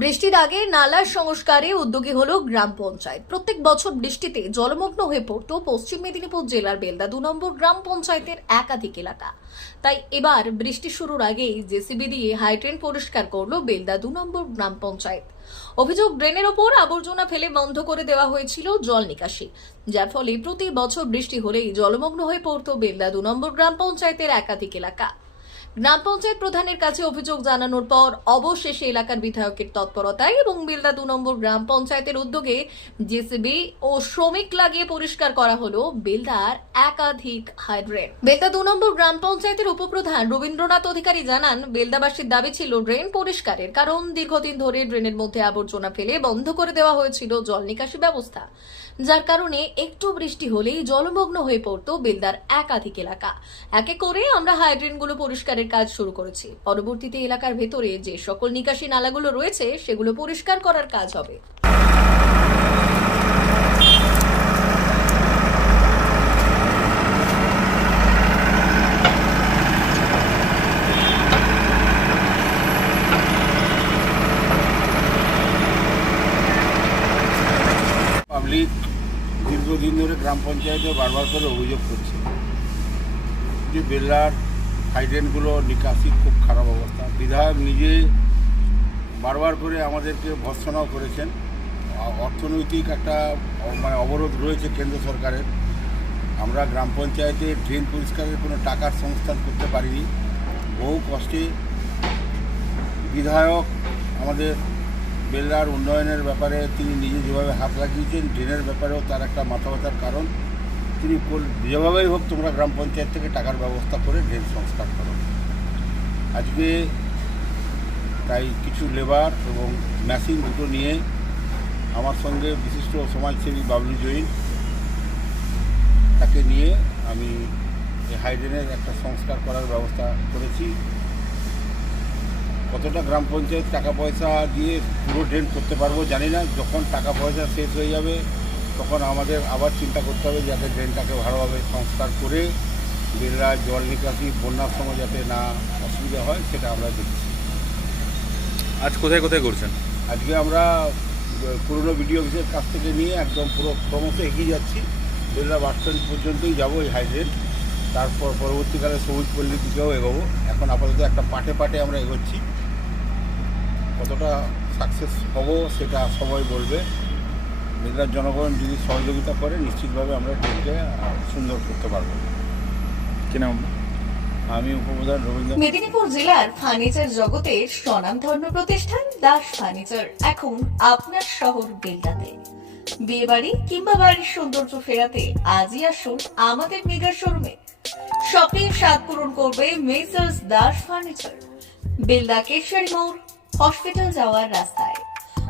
বৃষ্টির আগে নালার সংস্কারে উদ্যোগী হলো গ্রাম পঞ্চায়েত। প্রত্যেক বছর বৃষ্টিতে জলমগ্ন হয়ে পড়ত পশ্চিম মেদিনীপুর জেলার বেলদা দু নম্বর গ্রাম পঞ্চায়েতের একাধিক এলাকা। তাই এবার বৃষ্টি শুরুর আগেই জেসিবি দিয়ে হাইড্রেন পরিষ্কার করল বেলদা দু নম্বর গ্রাম পঞ্চায়েত। অভিযোগ, ড্রেনের ওপর আবর্জনা ফেলে বন্ধ করে দেওয়া হয়েছিল জল নিকাশি, যার ফলে প্রতি বছর বৃষ্টি হলেই জলমগ্ন হয়ে পড়ত বেলদা দু নম্বর গ্রাম পঞ্চায়েতের একাধিক এলাকা। গ্রাম পঞ্চায়েত প্রধানের কাছে অভিযোগ জানানোর পর অবশেষে এলাকার বিধায়কের তৎপরতায় এবং বিলদা দু নম্বর গ্রাম পঞ্চায়েতের উদ্যোগে জেসিবি ও শ্রমিক লাগিয়ে পরিষ্কার করা হলো বেলদার একাধিক হাইড্রেন। বেলদা দু নম্বর গ্রাম পঞ্চায়েতের উপপ্রধান রবীন্দ্রনাথ অধিকারী জানান, বেলদাবাসীর দাবি ছিল ড্রেন পরিষ্কারের কারণ দীর্ঘদিন ধরে ড্রেনের মধ্যে আবর্জনা ফেলে বন্ধ করে দেওয়া হয়েছিল জল নিকাশি ব্যবস্থা। যার কারণে একটু বৃষ্টি হলেই জলমগ্ন হয়ে পড়ত বেলদার একাধিক এলাকা। একে করে আমরা হাইড্রেনগুলো পরিষ্কারের কাজ শুরু করেছি। পরবর্তীতে এলাকার ভেতরে যে সকল নিকাশি নালাগুলো রয়েছে, সেগুলো পরিষ্কার করার কাজ হবে। দীর্ঘদিন ধরে গ্রাম পঞ্চায়েতে বারবার করে অভিযোগ করছে যে বেল্লার হাইড্রেনগুলো নিকাশি খুব খারাপ অবস্থা। বিধায়ক নিজে বারবার করে আমাদেরকে ভর্সনাও করেছেন। অর্থনৈতিক একটা মানে অবরোধ রয়েছে কেন্দ্র সরকারের। আমরা গ্রাম পঞ্চায়েতে ড্রেন পরিষ্কারের কোনো টাকার সংস্থান করতে পারিনি। বহু কষ্টে বিধায়ক আমাদের বেল্লার উন্নয়নের ব্যাপারে তিনি নিজে যেভাবে হাত লাগিয়েছেন, ড্রেনের ব্যাপারেও তার একটা মাথা ব্যথার কারণ। তিনি যেভাবেই হোক তোমরা গ্রাম পঞ্চায়েত থেকে টাকার ব্যবস্থা করে ড্রেন সংস্কার করো। আজকে তাই কিছু লেবার এবং মেশিন দুটো নিয়ে আমার সঙ্গে বিশিষ্ট সমাজসেবী বাবলু জৈন তাকে নিয়ে আমি হাইড্রেনের একটা সংস্কার করার ব্যবস্থা করেছি। কতটা গ্রাম পঞ্চায়েত টাকা পয়সা দিয়ে পুরো ড্রেন করতে পারব জানি না। যখন টাকা পয়সা শেষ হয়ে যাবে তখন আমাদের আবার চিন্তা করতে হবে যাতে ড্রেনটাকে ভালোভাবে সংস্কার করে বেলরা জল নিকাশি বন্যার সময় যাতে না অসুবিধা হয় সেটা আমরা দেখছি। আজ কোথায় কোথায় করছেন? আজকে আমরা পুরনো বিডিও অফিসের কাছ থেকে নিয়ে একদম পুরো ক্রমশ এগিয়ে যাচ্ছি। বেলরা বাস স্ট্যান্ড পর্যন্তই যাব এই হাইড্রেন। তারপর পরবর্তীকালে সবুজ পল্লীর দিকেও এগোবো। এখন আপাতত একটা পাটে পাটে আমরা এগোচ্ছি। কতটা সাকসেস হব সেটা সবাই বলবে। বেলরার জনগণ যদি সহযোগিতা করে নিশ্চিতভাবে আমরা ট্রেনকে সুন্দর করতে পারব। কি নাম আমি উপপ্রধান রবীন্দ্র মেদিনীপুর জেলার ফার্নিচার জগতের স্বনামধন্য প্রতিষ্ঠান দাস ফার্নিচার। এখন আপনার শহর বেলদাতে বিয়ে বাড়ি কিংবা বাড়ির সৌন্দর্য ফেরাতে আজই আসুন আমাদের মেগা শোরুমে। শপিং স্বাদ পূরণ করবে মেসার্স দাস ফার্নিচার। বেলদা কেশারি মোড় হসপিটাল যাওয়ার রাস্তায়।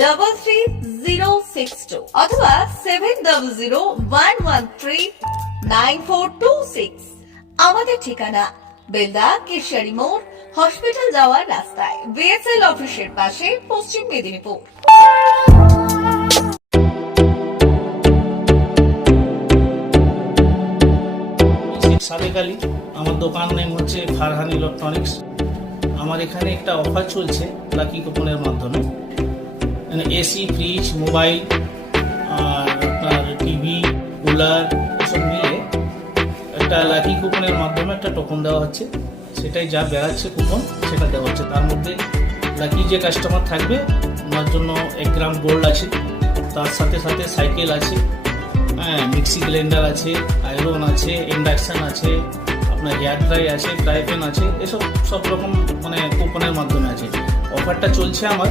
double three zero six two অথবা seven double zero one one three nine four two six আমাদের ঠিকানা বেলদা কেশিয়ারি মোড় হসপিটাল যাওয়ার রাস্তায় বিএসএল অফিসের পাশে, পশ্চিম মেদিনীপুর। শেখ সাদেক আলী আমার দোকান নেম হচ্ছে ফারহান ইলেকট্রনিক্স। আমার এখানে একটা অফার চলছে লাকি কুপনের মাধ্যমে। মানে এসি ফ্রিজ মোবাইল আর আপনার টিভি কুলার এসব মিলে একটা লাকি কুপনের মাধ্যমে একটা টোকন দেওয়া হচ্ছে। সেটাই যা বেড়াচ্ছে কুপন সেটা দেওয়া হচ্ছে। তার মধ্যে লাকি যে কাস্টমার থাকবে, ওনার জন্য এক গ্রাম গোল্ড আছে। তার সাথে সাথে সাইকেল আছে। হ্যাঁ মিক্সি ব্লেন্ডার আছে আয়রন আছে ইন্ডাকশান আছে, আপনার হেয়ার ড্রাই আছে ফ্রাই প্যান আছে, এসব সব রকম মানে কুপনের মাধ্যমে আছে। অফারটা চলছে আমার।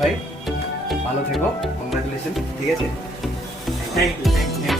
ভাই। ভালো থেকো। কংগ্রাচুলেশন ঠিক আছে? Thank you thank you